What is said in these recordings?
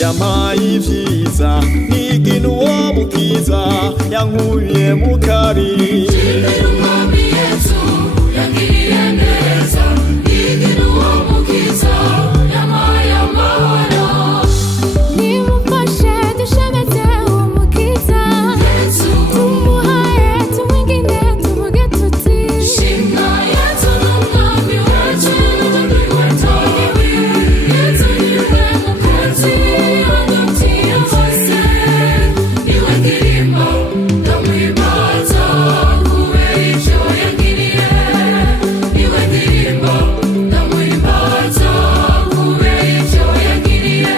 yampaye ivyiza nigina uwo mukiza yankuye mu kabi. Shimira umwami Yesu yangiriye neza nigina uwo mukiza yampaye amahoro. Nimufashe dushemeze uwo mukiza Yesu tumuhaye tumwingine tuvuge tuti shimwa Yesu n'umwami wacu niwe tawi Yesu niwe mukunzi adutiye hose niwe ndirimbo ndamwibaza kubera ivyo yangiriye niwe ndirimbo ndamwibaza kubera ivyo yangiriye.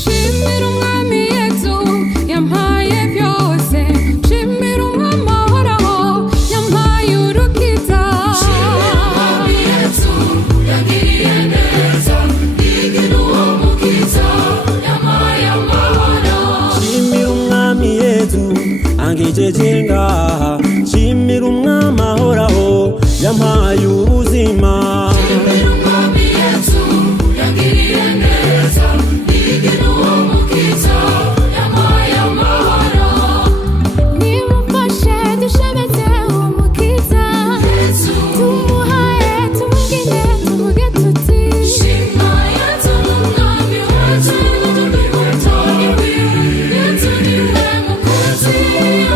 shimira umwami Yesu yampaye byose shimira umwami ahoraho yampaye urukiza. Umwami Yesu yangiriye neza nigina uwo mukiza yampaye amahoro. Shimira umwami Yesu angejeje ngaha shimira umwami ahoraho yampaye ubuzima. Shimira umwami Yesu yangiriye neza nigina uwo mukiza yampaye amahoro. Nimufashe dushemeze uwo mukiza Yesu tumuhaye tumwingine tuvuge tuti shimwa Yesu n'umwami wacu niwe tawi Yesu niwe mukunzi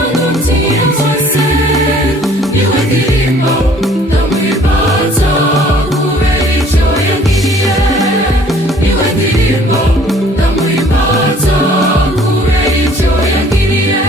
adutiye hose niwe ndirimbo ndamwibaza kubera ivyo yangiriye niwe ndirimbo ndamwibaza kubera ivyo yangiriye.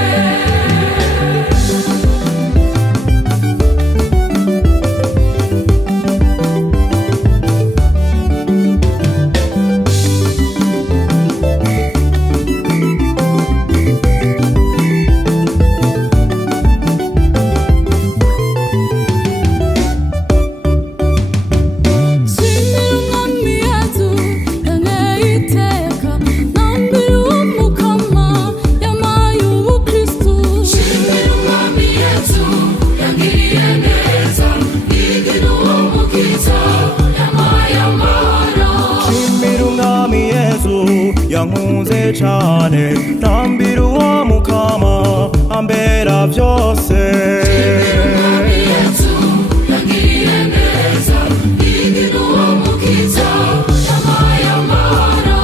shimira umwami Yesu yanteye iteka nambira umukama yampaye ubukristu. Shimira umwami Yesu yangiriye neza nigina uwo mukiza yampaye amahoro. Shimira umwami Yesu yankunze cane ntambira uwo mukama ambera vyose. Umwami Yesu yangiriye neza nigina uwo mukiza yampaye amahoro.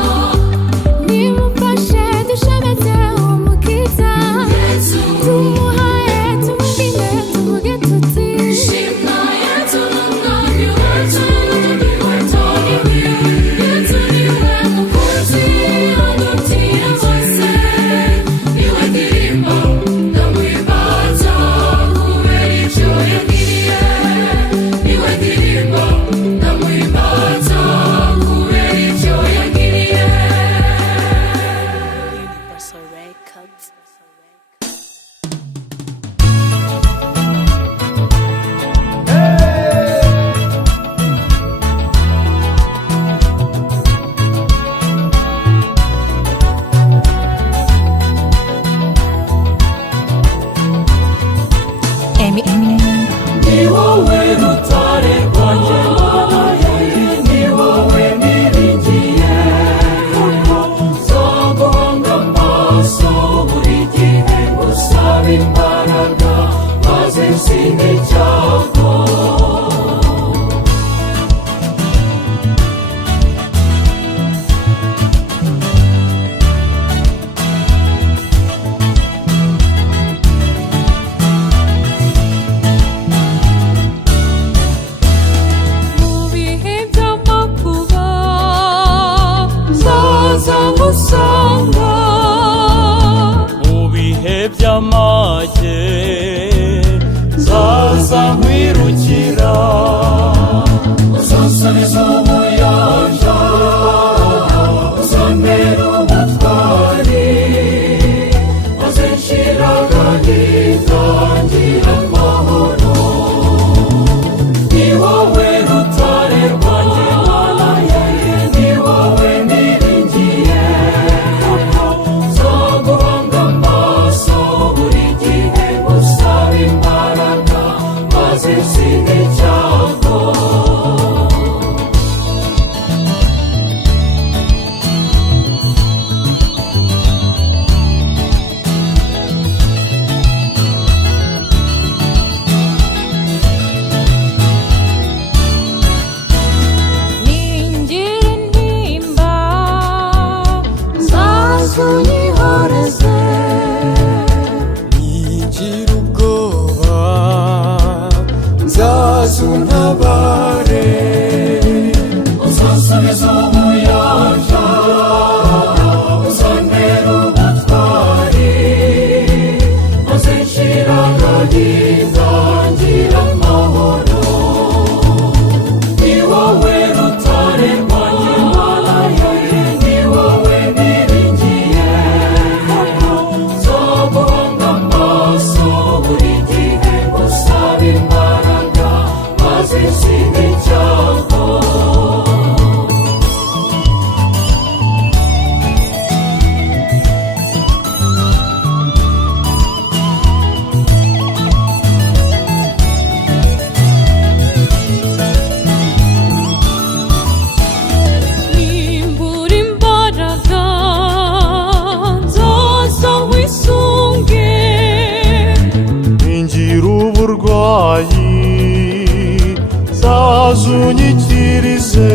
Nimufashe dushemeze uwo mukiza Yesu tumuhaye tumwingine tuvuge tuti shimwa Yesu n'umwami wacu niwe tawi Yesu niwe mukunzi adutiye hose niwe ndirimbo ndamwibaza make zaza nkwirukira uzansubiza ubuyanja uzambera umutware maze nshira agahinda ngira amahoro ni wowe rutare rwanjye mana yanjye ni wowe niringiye nzaguhanga amaso buri gihe gusaba imbaraga maze nsinde icyago ningira intimba nzazuyihoreze nigira ubwoba nzazuntabare uzansubiza ubuyanja uzambera umutware maze nshira agahinda ngira amahoro ni wowe rutare rwanjye mana yanjye ni wowe niringiye nzaguhanga amaso buri gihe gusaba imbaraga maze nsinde icyago nimbura imbaraga nzaza nkwisunge ningira uburwayi zazunyikirize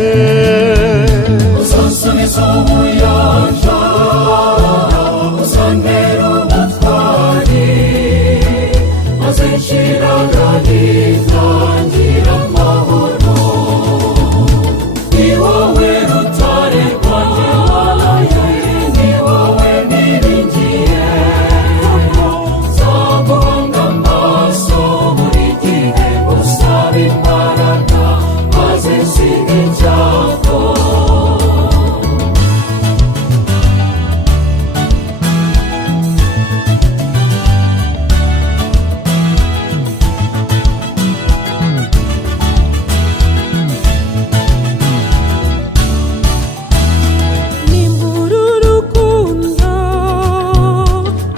uzansubiza ubuyanja uzambera umutware maze nshira agahinda ngira amahoro ni wowe rutare rwanjye mana yanjye ni wowe niringiye nzaguhanga amaso buri gihe gusaba imbaraga maze nsinde icyago nimbura urukundo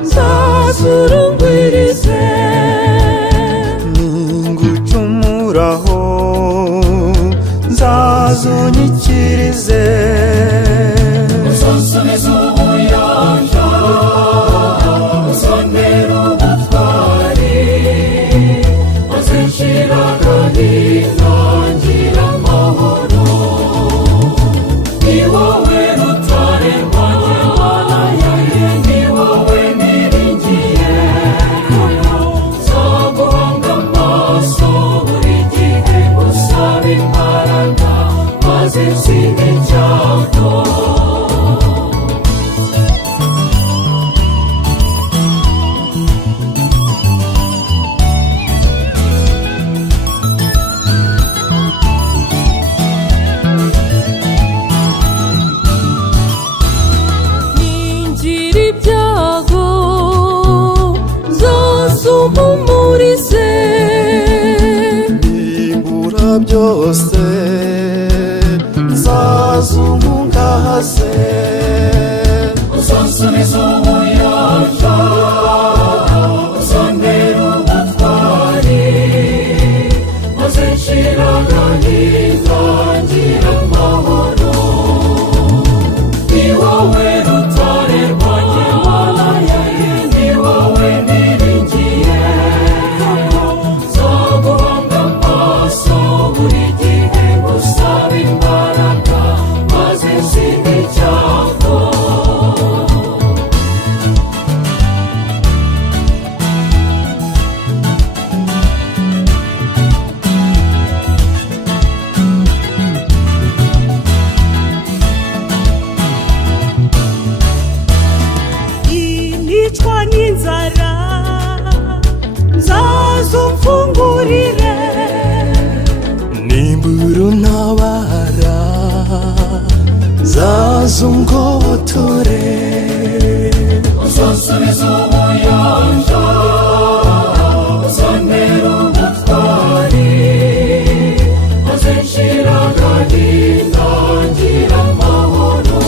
nzazurungwirize ningucumuraho nzazunyikirize uzansubiza ubuyanja uzambera umutware maze nshira agahinda ngira amahoro ni wowe rutare rwanjye mana yanjye ni wowe niringiye nzaguhanga amaso buri gihe gusaba imbaraga maze nsinde icyago ningira ibyago zose umpumurize nimbura byose nzazungahaze uzansubiza ubuyanja uzambera umutware maze nshira agahinda ngira amahoro ni wowe rutare rwanjye mana yanjye ni wowe niringiye nzaguhanga amaso buri gihe gusaba imbaraga maze nsinde icyago uzungotore uzasubiza ubuyanja uzantera ubutwari maze nshira agahinda ngira amahoro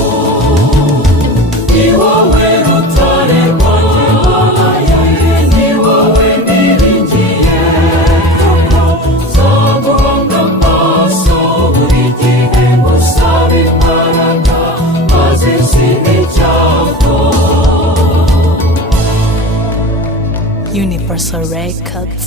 ni wowe rutare rwanjye ni wowe niringiye nzaguhanga amaso buri gihe ngusaba imbaraga maze sinbe icyago. Universal Records.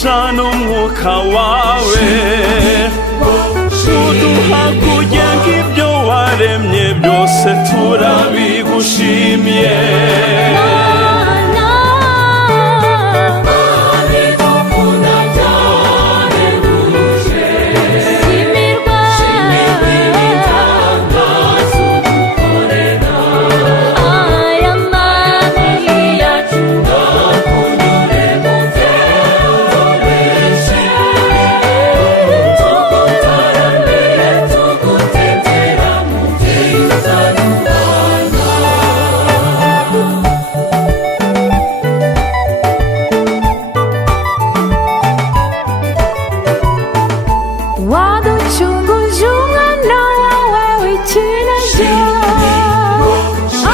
umugisha n'umwuka wawe uduha kugenga ibyo waremye byose turabigushimiye. waducunguje umwana wawe w'ikinege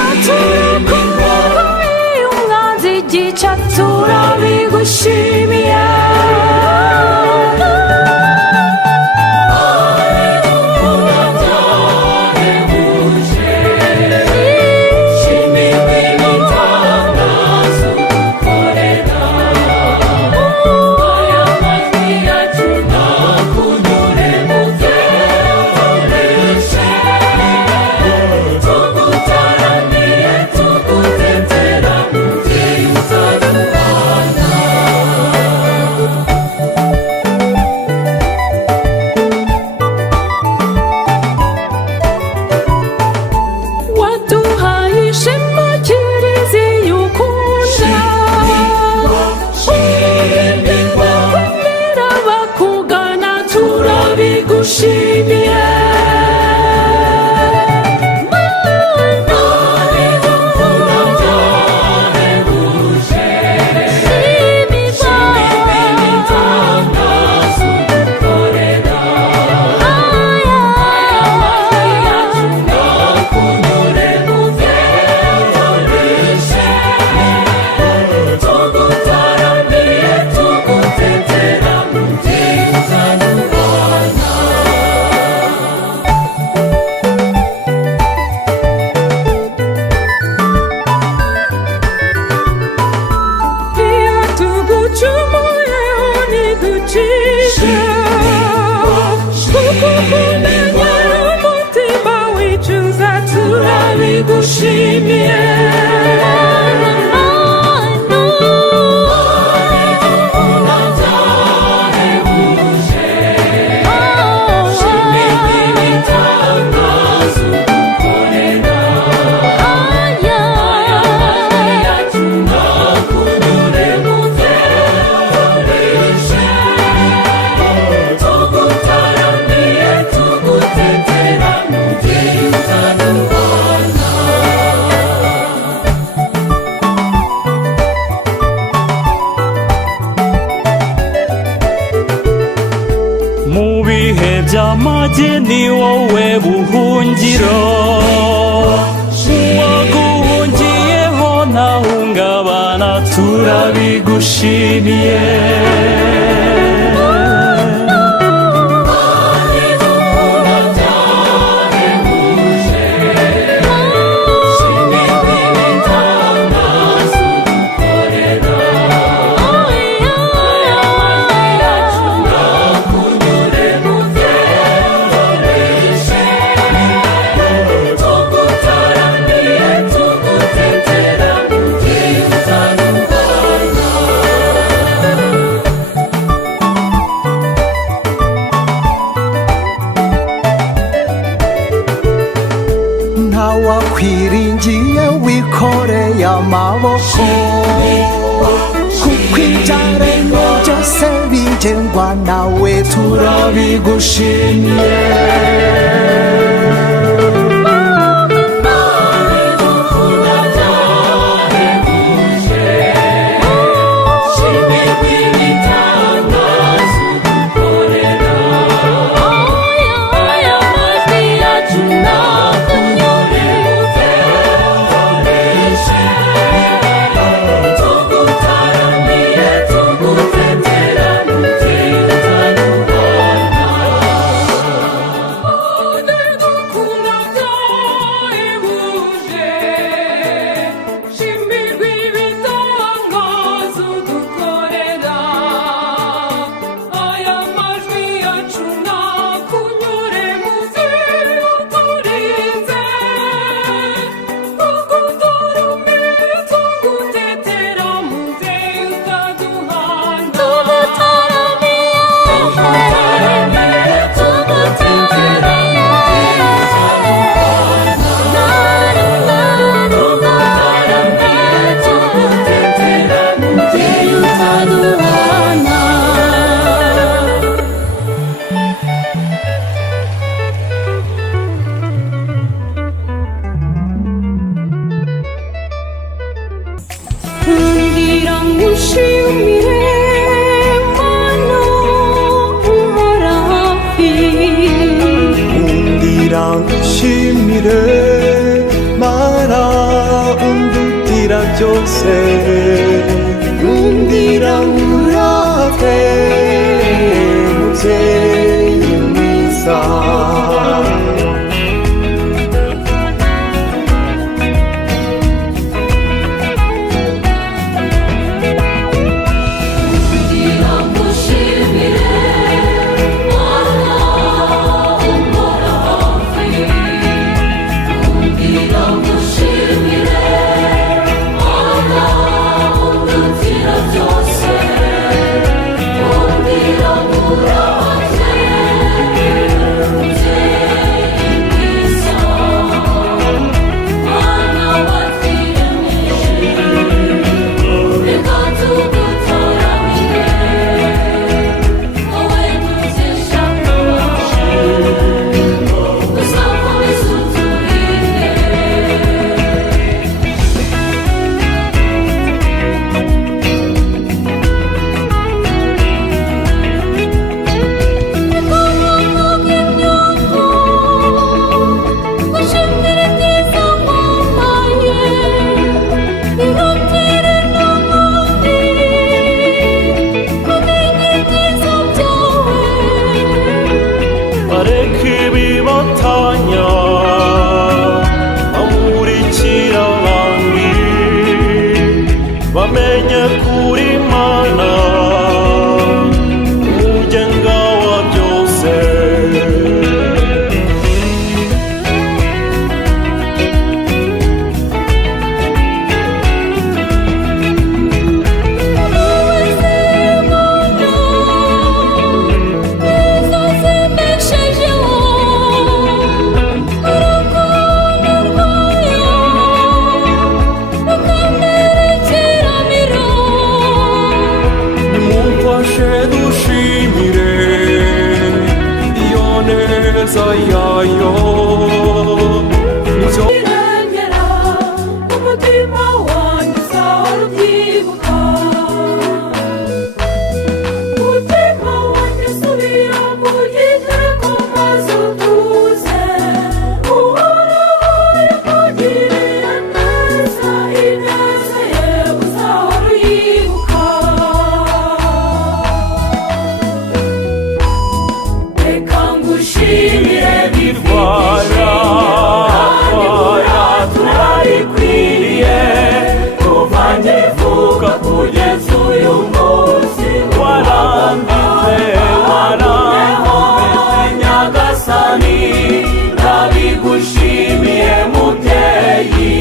aturukuye umwanzi igica turabigushimiye. by'amage ni wowe buhungiro uwaguhungiyeho ntahungabana turabigushimiye. wakwiringiye wikoreye amaboko kuko ibyaremwe byose bigengwa nawe turabigushimiye. 은기랑 무심이래 만나 우마라피 운디랑 심미래 마라 운두띠랑 조세 운디랑 우라페 무제미사 Arekibi batanya amurikira abandi bamenye kuri Mana umugenga wa byose nimumfashe dushimire iyo neza yayo nicyo irengera umutima wanjye uzahora ubyibuka umutima wanjye usubira mu gitereko maze utuze uhoraho yakugiriye neza ineza ye uzahora uyibuka reka ngushimire birwara turarikwiriye kuva nkivuka kugeza uyu munsi warambitse warambitse nyagasani ndabigushimiye mubyeyi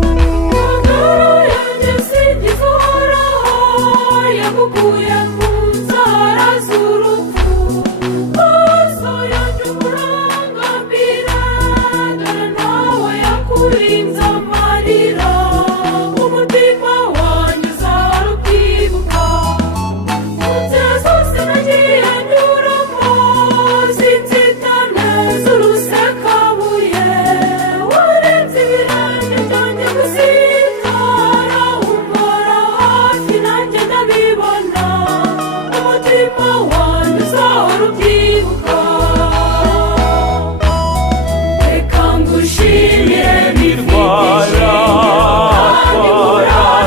amagara yanjye singiza uhoraho yagukuye mu nzara z'urupfu maso yanjye umurangambira dore nawe yakurinze amarira umutima wanjye uzahora ubyibuka mu nzira zose nagiye nyuramo z'inzitane z'urusekabuye warenze ibirenge byanjye gusitara umpora hafi nanjye ndabibona umutima wanjye uzahora ubyibuka reka ngushimire birwara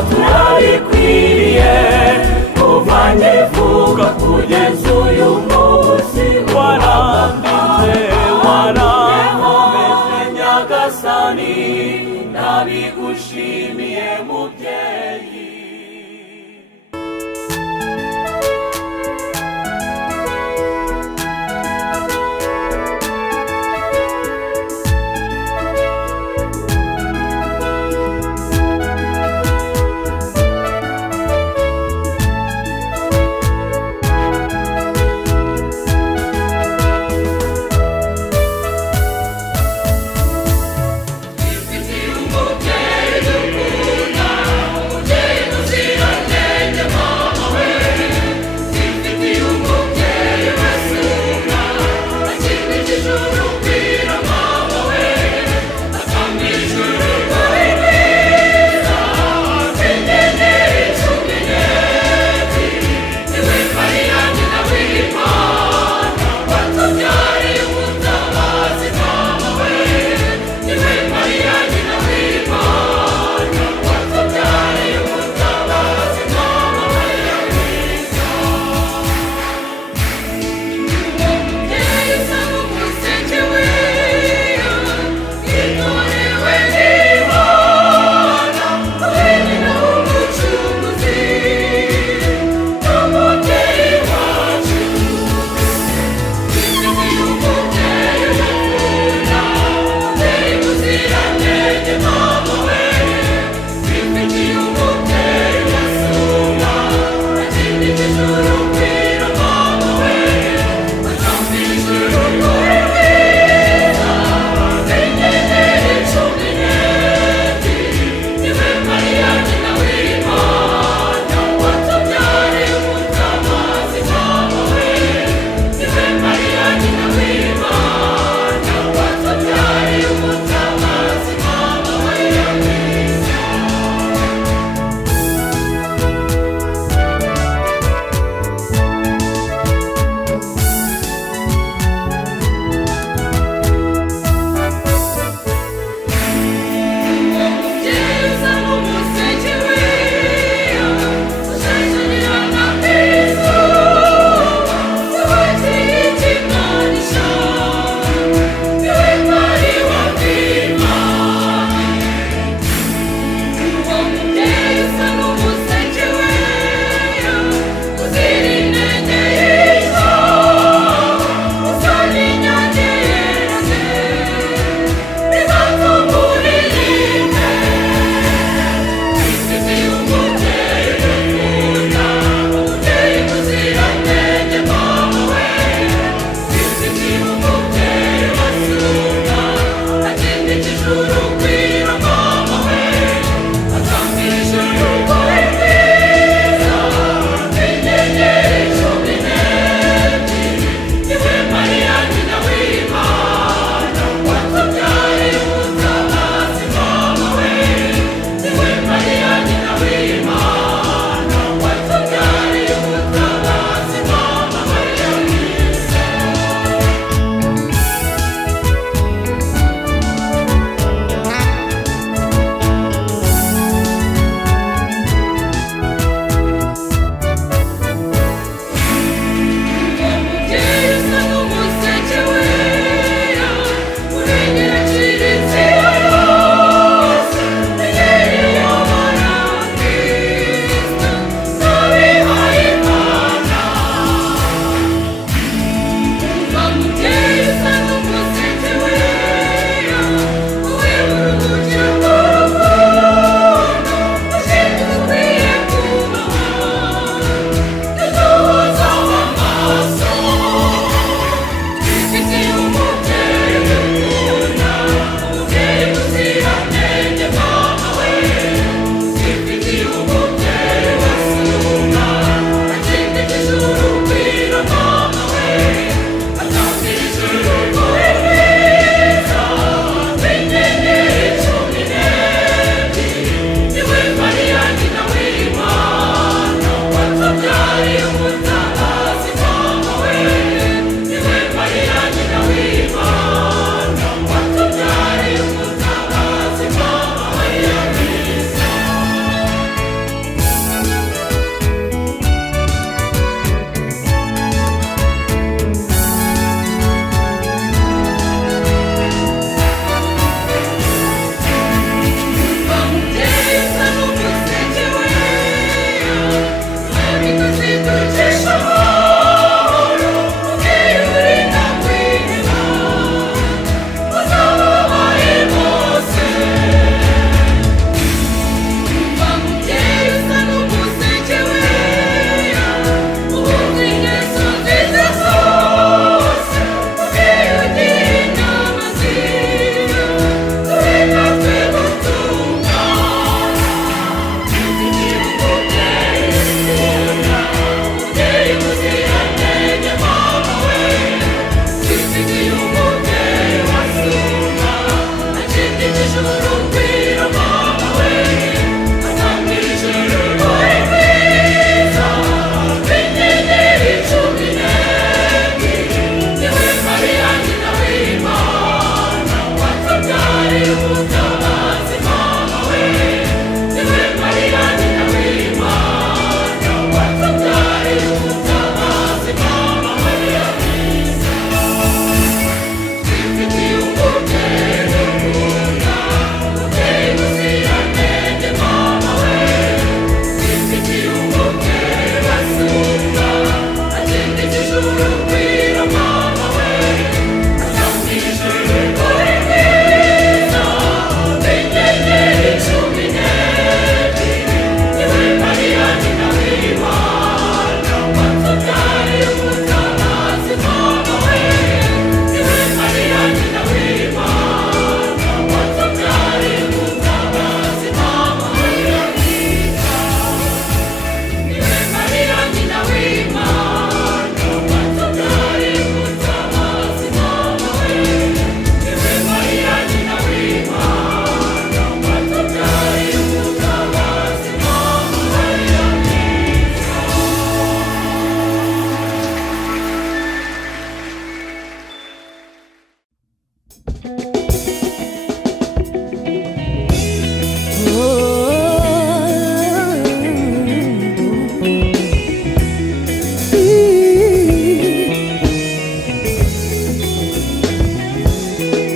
turarikwiriye kuva nkivuka kugeza uyu munsi warambitse nyagasani ndabigushimiye mubyeyi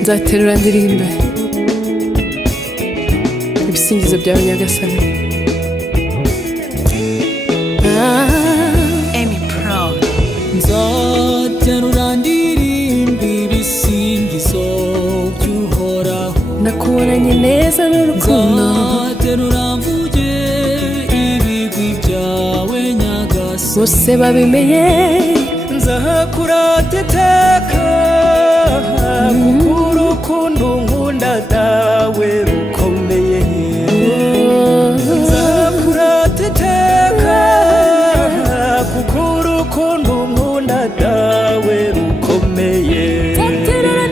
nzaterura ndirimbe ibisingizo byawe nyagasani. Emi Pro. nzaterura ndirimbe ibisingizo by'uhoraho, nakubonanye neza n'urukundo, nzaterura mvuge ibigwi byawe nyagasani, bose babimenye nzakurata iteka kuko urukundo nkunda dawe rukomeye. Nzakurata iteka kuko urukundo nkunda dawe rukomeye. nzaterura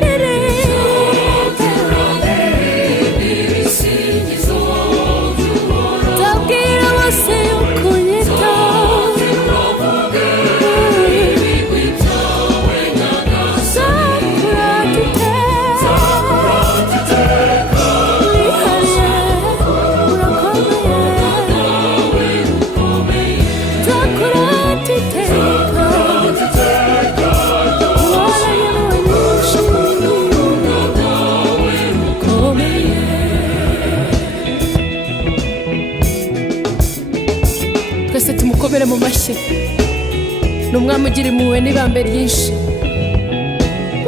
nzabwira bose yuko unyitaho, twese tumukomere mu mashyi. ni umwami ugira impuhwe n'ibambe ryinshi.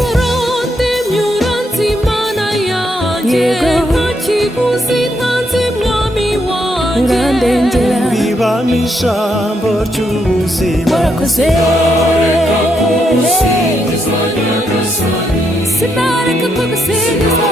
urandemye uranze Imana yanjye, nta kiguzi ntanze mwami wanjye, urandengera bibamo ijambo ry'ubuzima. warakoze, sinareka kugusingiza.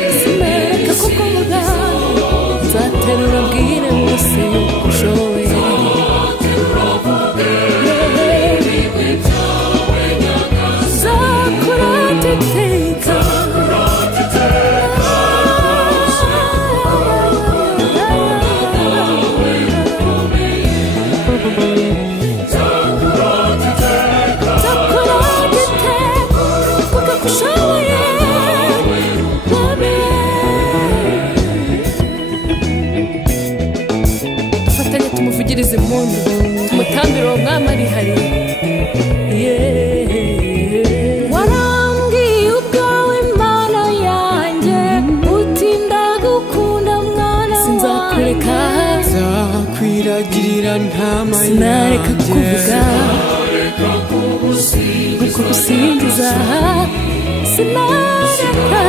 Sinareka kukuvuga, nzaterura mbwire bose yuko ushoboye. Nzakurata iteka, nzakurata iteka, vuga ko ushoboye, mwami. dufatanye tumuvugirize impundu, tumutambire uwo mwami arihariye. warambwiye ubwawe Mana yanjye, uti ndagukunda mwana wanjye, sinzakureka, nzakwiragirira ntama sinareka kuvuga, kugusingiza, sinareka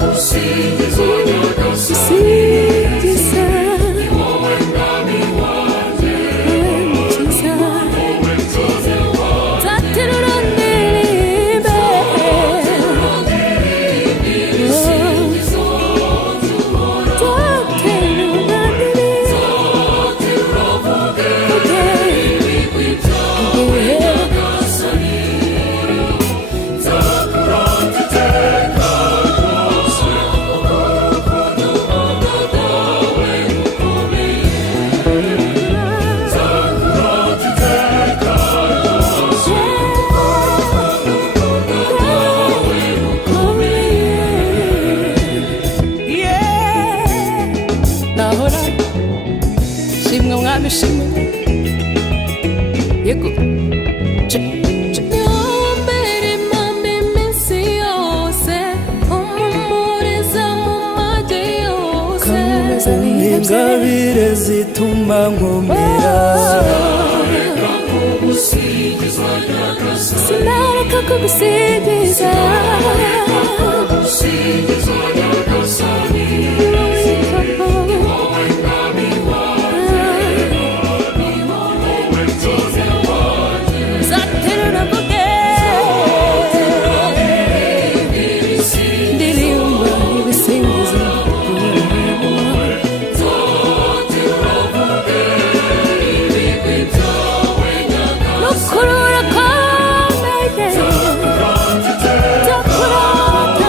gusingiza. Wowe mukiza, nzaterura ndirimbe, nzaterura nahora shimwe mwami shimwe, yego mbere mame iminsi yose, umumuriza mu mage yose, ingabire zituma nkomera. sinareka kugusingiza. nzaterura mvuge, ndirimba ibisingizo. n'ukuri urakomeye, nzakurata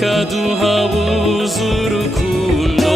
bikaduhabuza urukundo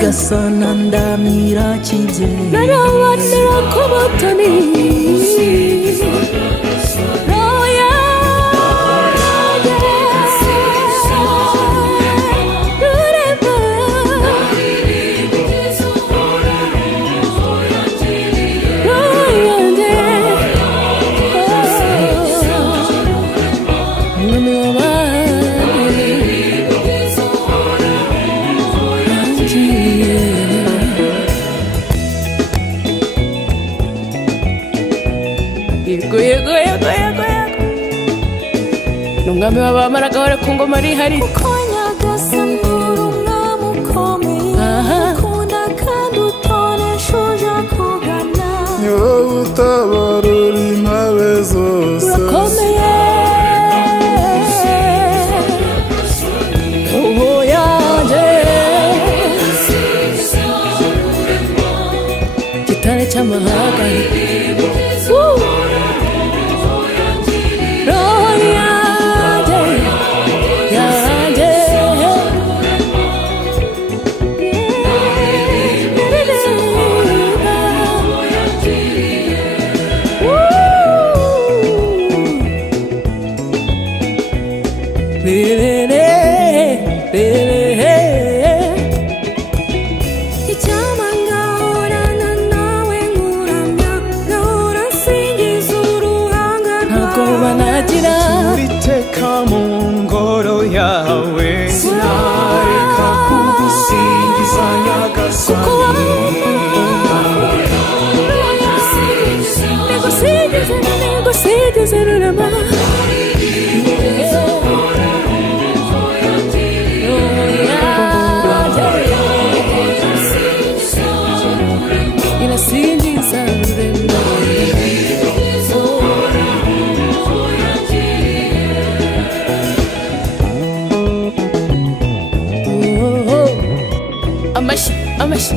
Gasana ndamira kibye narabanira ko batoni Numwami w'abamaraga wari ku ngoma ari hari uko Nyagasani uri umwami ukomeye ukunda kandi utonesheje kugana ni wowe utabarura impabe zose urakomeye roho yanjye gitare cy'amahanga uriteka mu ngoro yawe sinareka kugusingiza Nyagasani nigusingize rurema irasingiza rurema amashi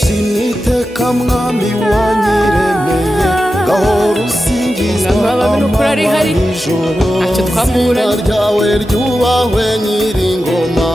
siniteka mwami wanyiremeye gahora usingizwa amanywa n'ijoro izina ryawe ryubahwe nyiringoma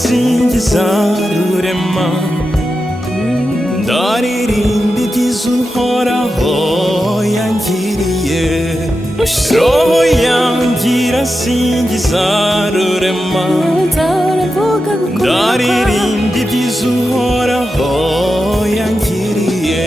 singiza rurema ndaririmba ibyiza uhoraho yangiriye roho yangira singiza rurema ndaririmba ibyiza uhoraho yangiriye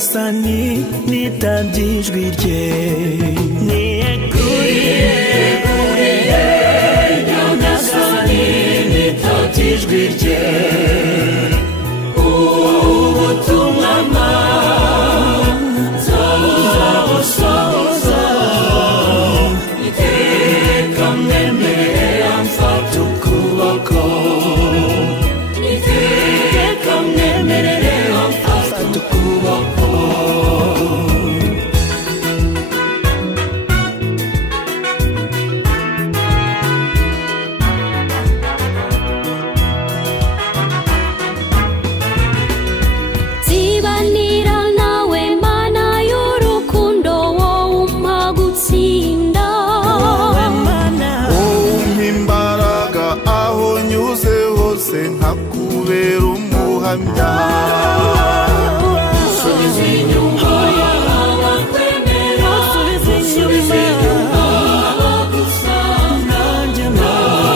nyagasani nitabye ijwi rye niyeguriye nyagasani nitabye ijwi rye ubutumwa nzabusohoza iteka mwemerere amfata ukuboko iteka mwemerere amfata ukuboko zibanira nawe mana y'urukundo wowe umpa gutsinda umpa imbaraga aho nyuze hose nkakubera umuhamya Subiza inyuma abakwemera Subiza inyuma abagusanga Nanjye ndaje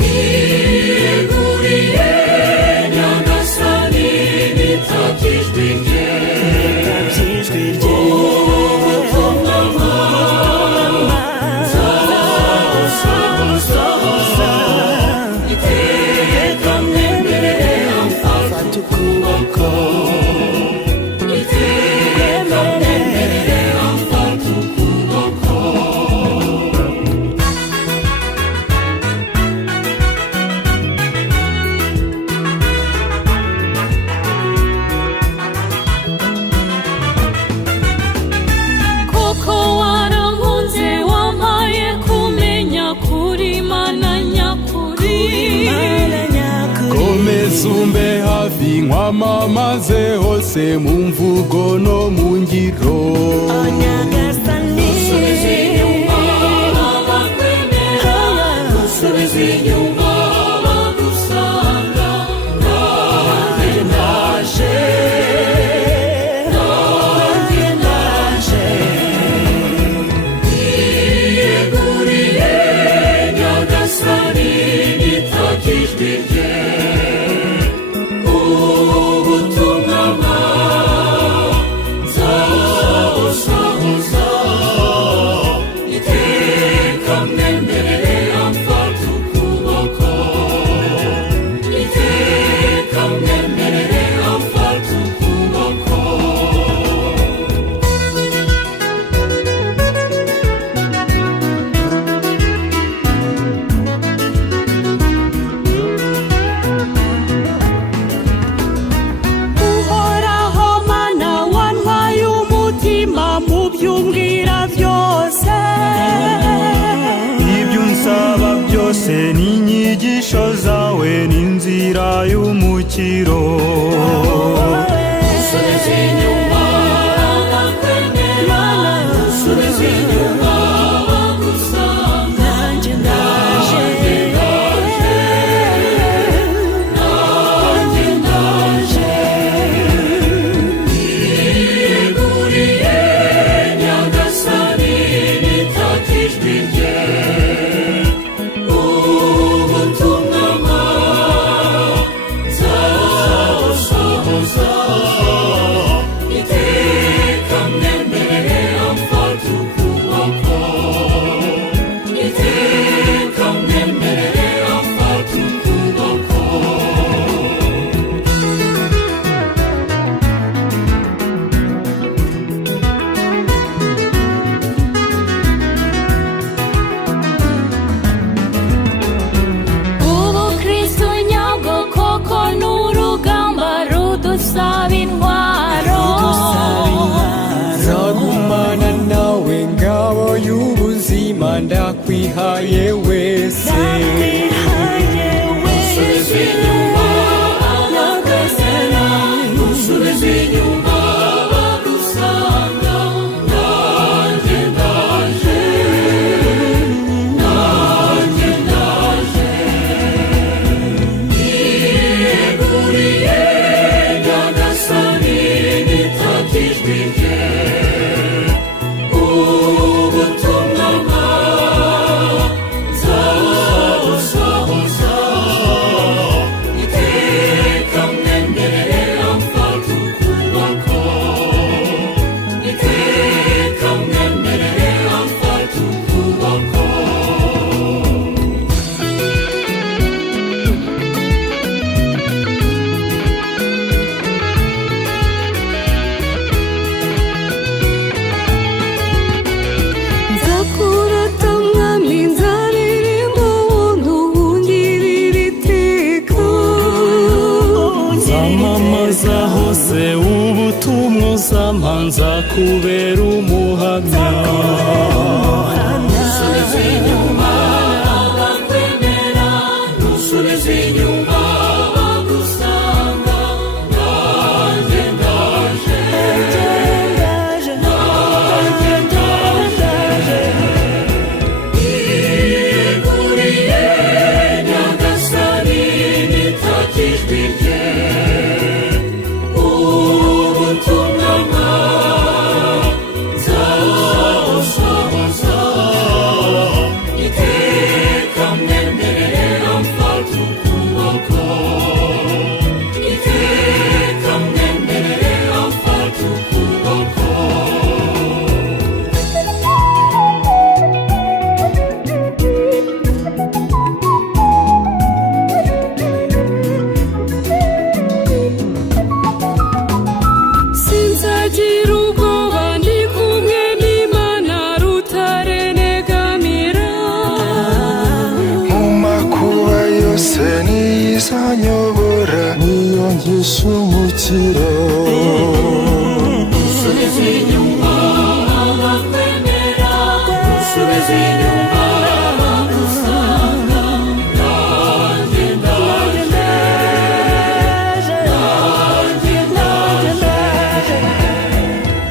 niyeguriye nyagasani nitabye ijwi rye ubutumwa nzabusohoza iteka mwemerere amfata ukuboko iteka mwemerere amfata ukuboko koko warankunze wampaye kumenya kuri mana nyakuri komeza umbe hafi nkwamamaze hose mu mvugo no mu ngiro Subiza inyuma abakwemera Subiza inyuma abagusanga Nanjye ndaje niyeguriye nyagasani nitabye ijwi rye ubutumwa nzabusohoza iteka mwemerere amfata ukuboko iteka mwemerere amfata ukuboko uhoraho mana wantwaye umutima mu by'umbwira byose ibyo unsaba byose n'inyigisho zawe n'inzira y'umukiro Subiza inyuma abakwemera Subiza inyuma abagusanga Nanjye ndaje niyeguriye nyagasani nitabye ijwi rye ubutumwa nzabusohoza iteka mwemerere amfata ukuboko iteka mwemerere amfata ukuboko ubu kristo nyabwo koko n'urugamba rudusaba intwaro nzagumana nawe ngabo y'ubuzima ndakwihaye wese Subiza inyuma abakwemera Subiza inyuma abagusanga Nanjye ndaje niyeguriye nyagasani nitabye ijwi rye ubutumwa nzabusohoza mama nzakubera umuhamya Nusubiza inyuma abakwemera, nusubiza inyuma abagusanga, nanjye ndaje, nanjye ndaje. Niyeguriye Nyagasani, nitaka ijwi rye, ubutumwa nzabusohoza, iteka mwemerere amfata ukuboko, iteka mwemerere amfata ukuboko. sinzagira ubwoba ndi kumwe n'Imana rutare negamira mu makuba yose niyizanyobora niyo ngisha umukiro Nusubiza inyuma abakwemera, nusubiza inyuma abagusanga, nanjye ndaje, nanjye ndaje.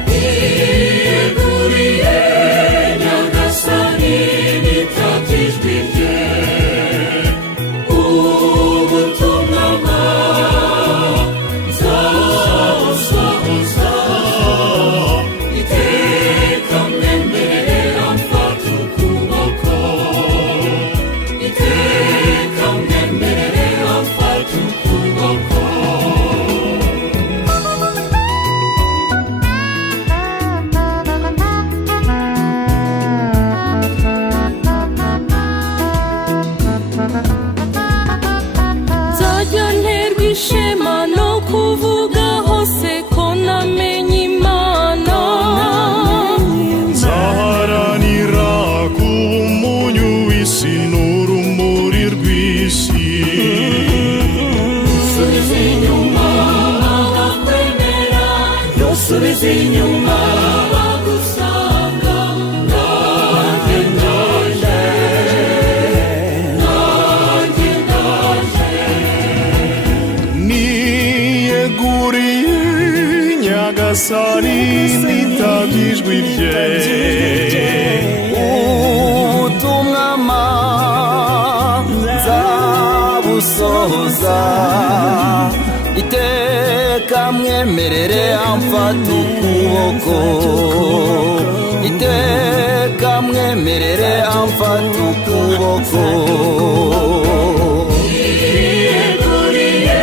Niyeguriye Nyagasani, nitaka ijwi rye, ubutumwa nzabusohoza, iteka mwemerere amfata ukuboko, iteka mwemerere amfata ukuboko. nzajya nterwa ishema no kuvuga hose ko namenye Imana nzaharanira kuba umunyu w'isi n'urumuri rw'isi Nusubiza inyuma abakwemera, nusubiza inyuma abagusanga, nanjye ndaje, nanjye ndaje. niyeguriye Nyagasani, nitaka ijwi rye, ubutumwa nzabusohoza, iteka mwemerere amfata ukuboko, iteka mwemerere amfata ukuboko. Niyeguriye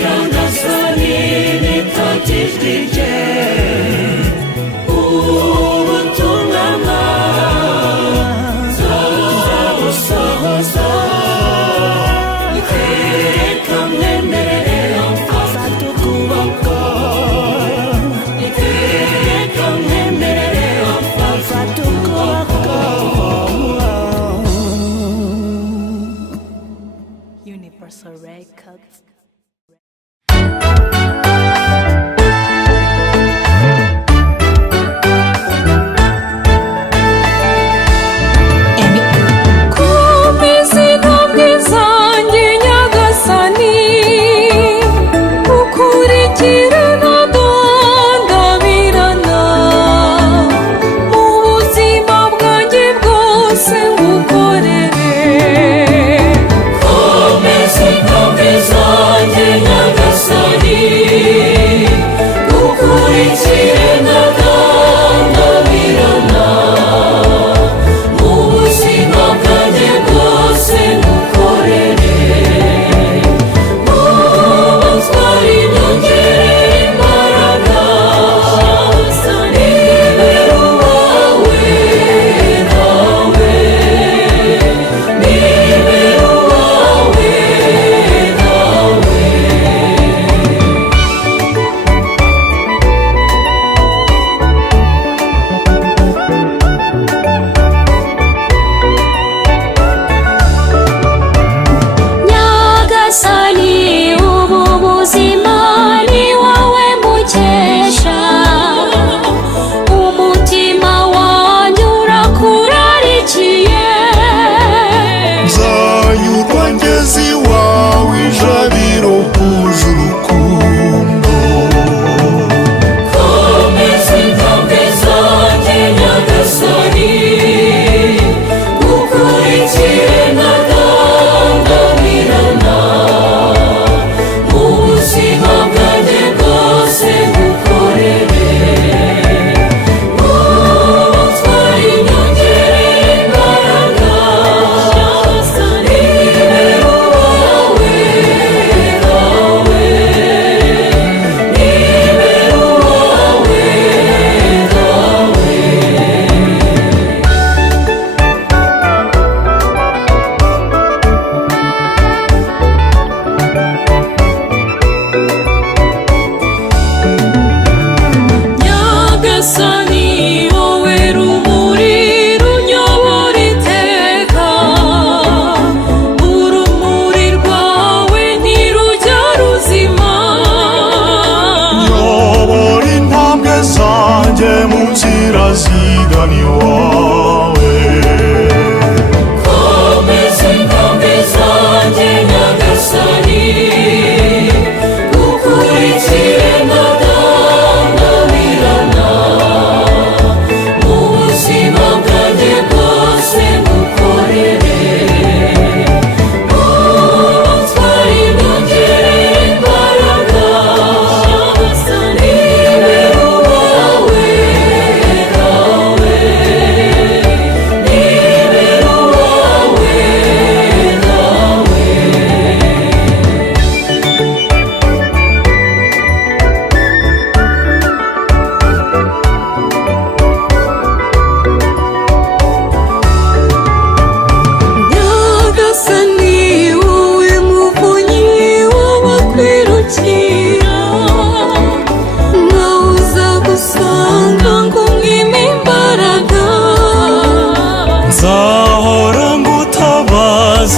Nyagasani, nitaka ijwi rye, ubutumwa nzabusohoza, iteka mwemerere amfata ukuboko, iteka mwemerere amfata ukuboko. Universal Records. komeza intambwe zanjye Nyagasani, ukurikire ntadandabirana, mu buzima bwanjye bwose ngukorere. Komeza intambwe zanjye Nyagasani, ukurikire ntadandabirana, mu buzima bwanjye bwose ngukorere. Mubatware nyongerere imbaraga, nibere uwawe nawe,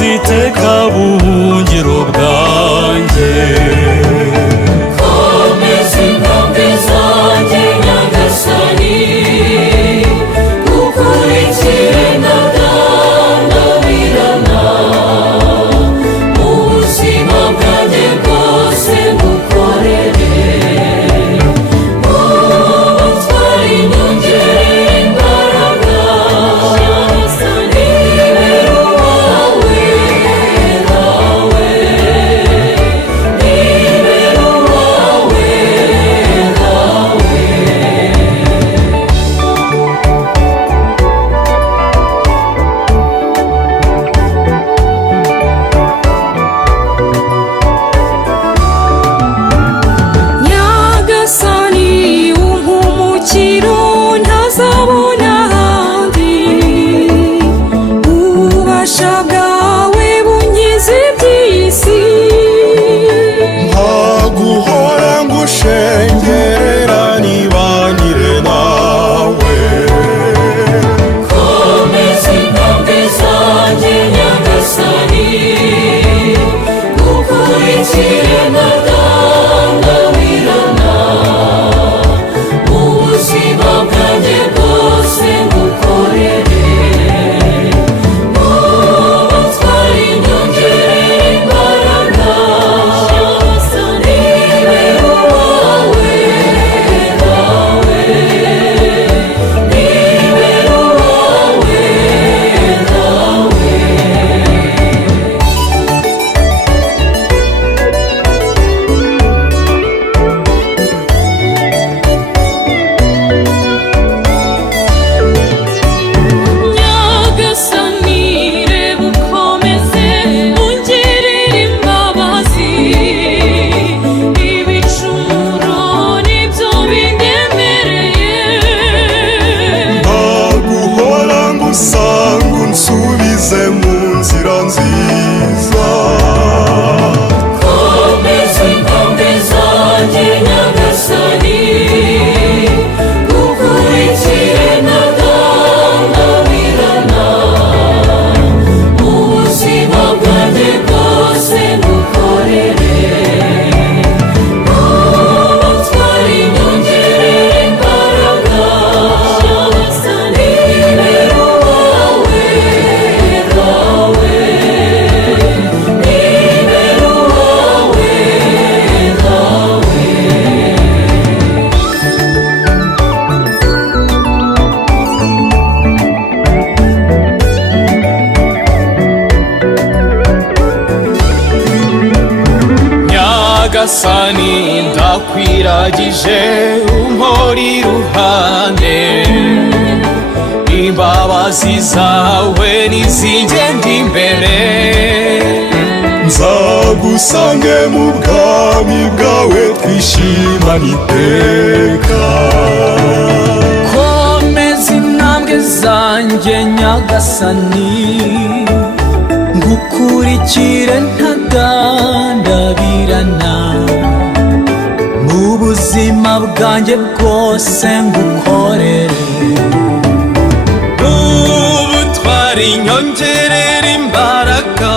iteka buhungiro bwanjye. komeza intambwe zanjye nyagasani, gukurikire ndadandabirana, mu buzima bwanjye bwose ngukorere. ubutwari nyongerera imbaraga, nibere uwawe nawe, nibere uwawe nawe. nyagasani umpumukiro ntazabona ahandi, ububasha bwawe bunkiza iby'isi. ntaguhora ngushengerera nibanire nawe. komeza intambwe zanjye nyagasani, gukurikire ndadandabirana, mu buzima bwanjye bwose ngukorere. ubutwari nyongerera imbaraga, nibere uwawe nawe, nibere uwawe nawe. nyagasani reba ukomeze ungirire imbabazi, ibicumuro nibyo bindemereye. ntaguhora ngusanga unsubize mu nzira nziza. komeza intambwe zanjye nyagasani, gukurikire ndadandabirana, mu buzima bwanjye bwose ngukorere. ubutwari nyongerera imbaraga, nibere uwawe nawe, nibere uwawe nawe. Nyagasani ndakwiragije umpora iruhande, imbabazi zawe nizingenda imbere. nzagusange mu bwami bwawe twishimane iteka. komeza intambwe zanjye nyagasani, ngukurikire ntagandabirana, mu buzima bwanjye bwose ngukorere. ubutwari nyongerera imbaraga,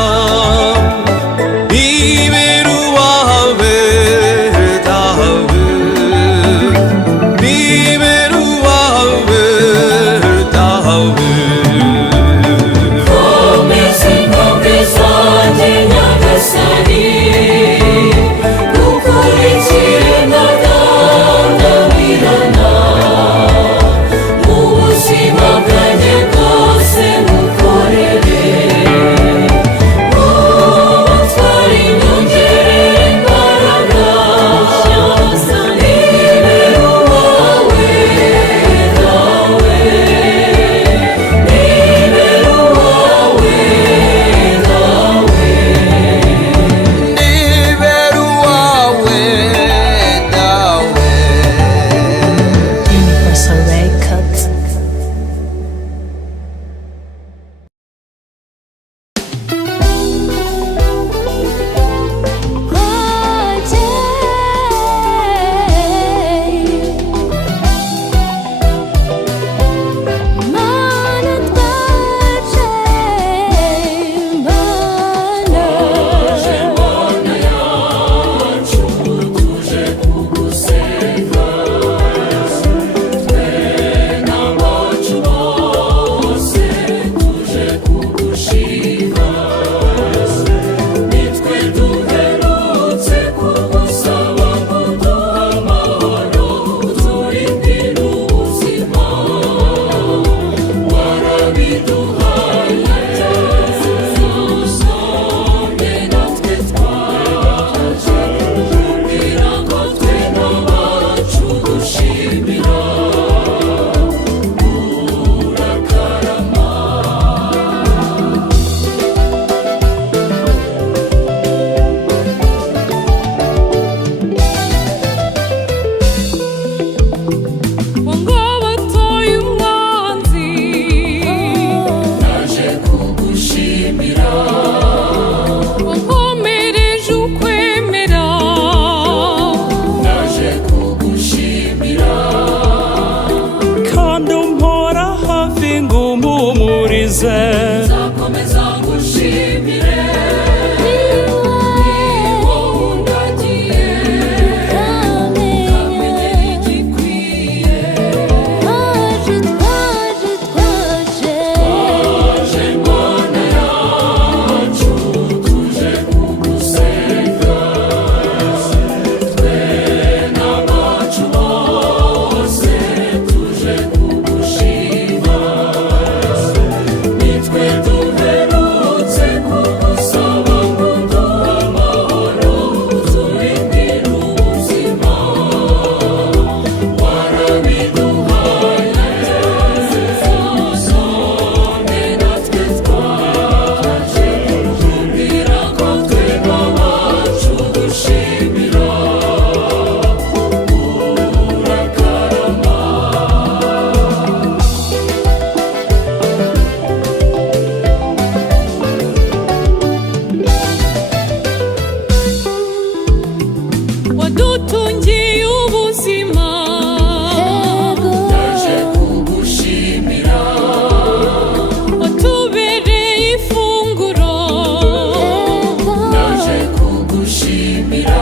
nibere uwawe dawe, nibere uwawe dawe. komeza intambwe zanjye nyagasani, gukurikire ndadandabirana, mu buzima bwanjye bwose ngukorere. unsubize nzakomeza ngushimire ni wowe undagiye ukamenya igikwiye twaje Mana yacu tuje kugusenga twe n'abacu bose tuje kugushima nitwe duherutse kugusaba ngo duhe amahoro turindire ubuzima warabiduhaye none natwe twaje kumbwira ko twe n'abacu dushimira urakarama wadutungiye ubuzima naje kugushimira watubereye ifunguro naje kugushimira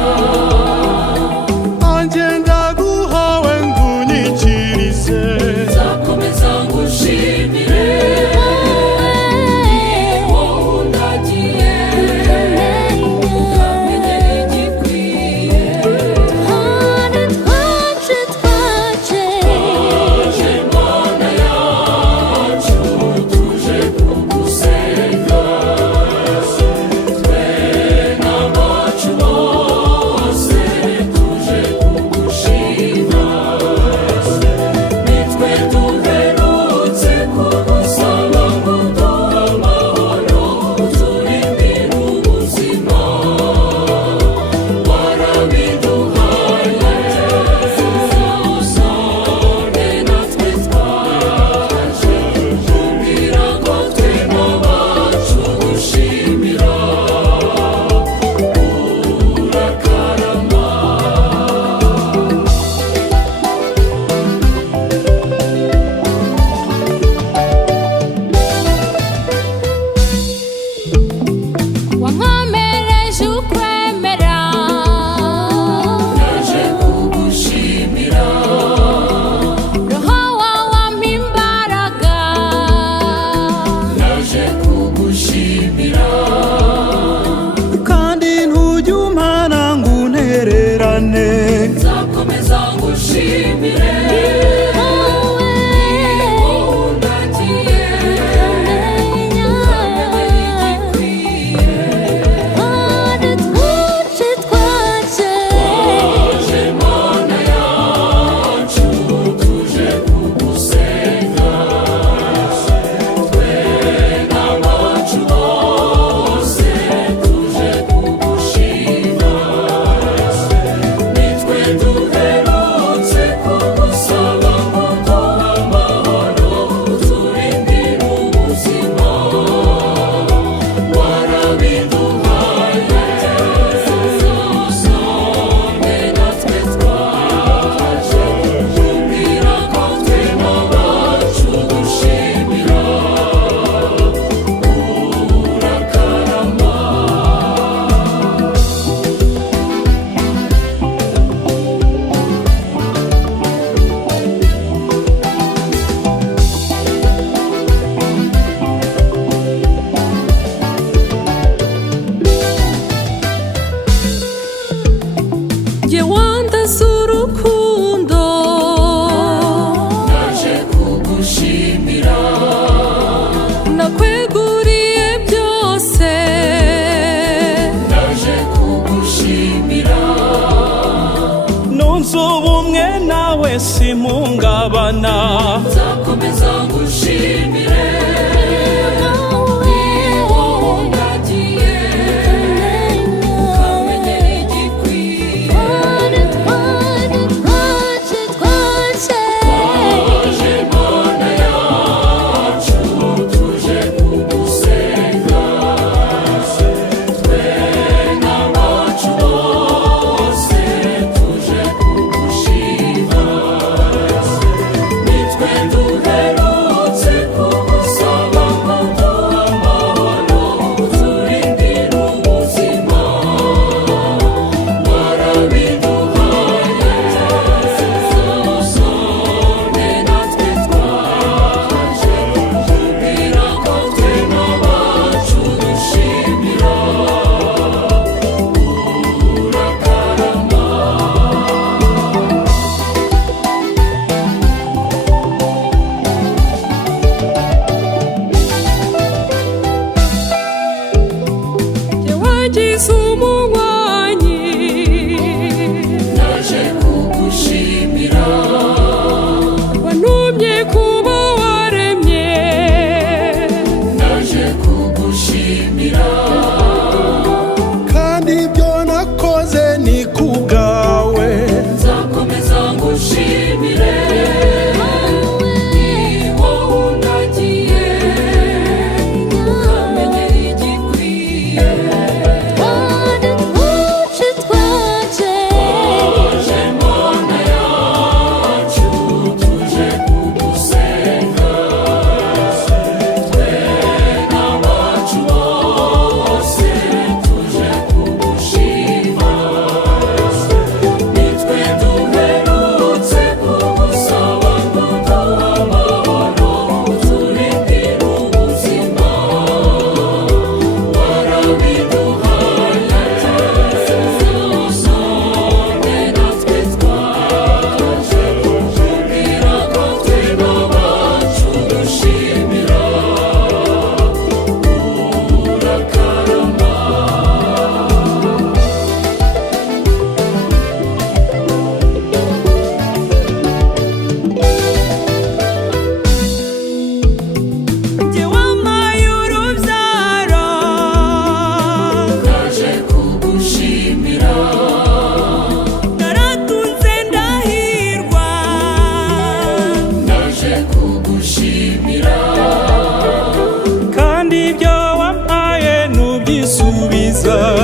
nanjye ndaguhawe ngunyikirize nzakomeza ngushimire wowe undagiye ukamenya igikwiye twaje twaje Mana yacu tuje kugusenga twe n'abacu bose tuje kugushima nitwe duherutse kugusaba ngo duhe amahoro turindire ubuzima warabiduhaye none natwe twaje kumbwira ko twe n'abacu dushimira urakarama wankomereje ukwemera naje kugushimira roho wawe ampa imbaraga naje kugushimira kandi ntujya umpana ngo untererane nzakomeza ngushimire wowe undagiye ukamenya igikwiye twaje Mana yacu tuje kugusenga twe n'abacu bose tuje kugushima nitwe duherutse kugusaba ngo duhe amahoro turindire ubuzima warabiduhaye none natwe twaje kumbwira ko twe n'abacu dushimira urakarama jye wandaze urukundo naje kugushimira nakweguriye byose naje kugushimira nunze ubumwe nawe simpungabana nzakomeza ngushimire ni wowe undagiye ukamenya igikwiye twaje Mana yacu tuje kugusenga twe n'abacu bose tuje kugushima nitwe duherutse neza